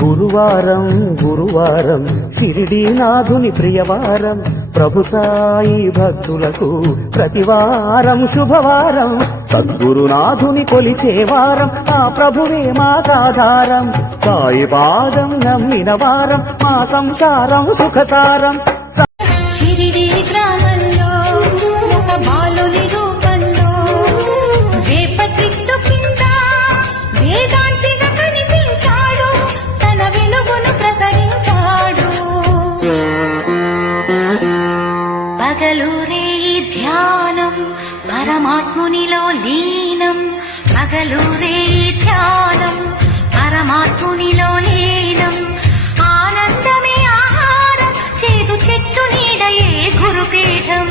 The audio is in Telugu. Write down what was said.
గురువారం గురువారం షిరిడీనాథుని ప్రియవారం ప్రభు సాయి భక్తులకు ప్రతివారం శుభవారం సద్గురునాథుని కొలిచే వారం ఆ ప్రభువే మాకాధారం సాయి పాదం నమ్మిన వారం మా సంసారం సుఖసారం. షిరిడీ గ్రామంలో ఒక బాలుని రూపంలో వేప చెట్టు కింద వేదాంతిగా కనిపించాడు, తన వెలుగును ప్రసరించాడు. పగలూరే ధ్యానం పరమాత్మునిలో లీనం, పగలూరే ధ్యానం పరమాత్మునిలో లీనం. ఆనందమే ఆహారం, చేదు చెట్టు నీడయే గురుపీఠం.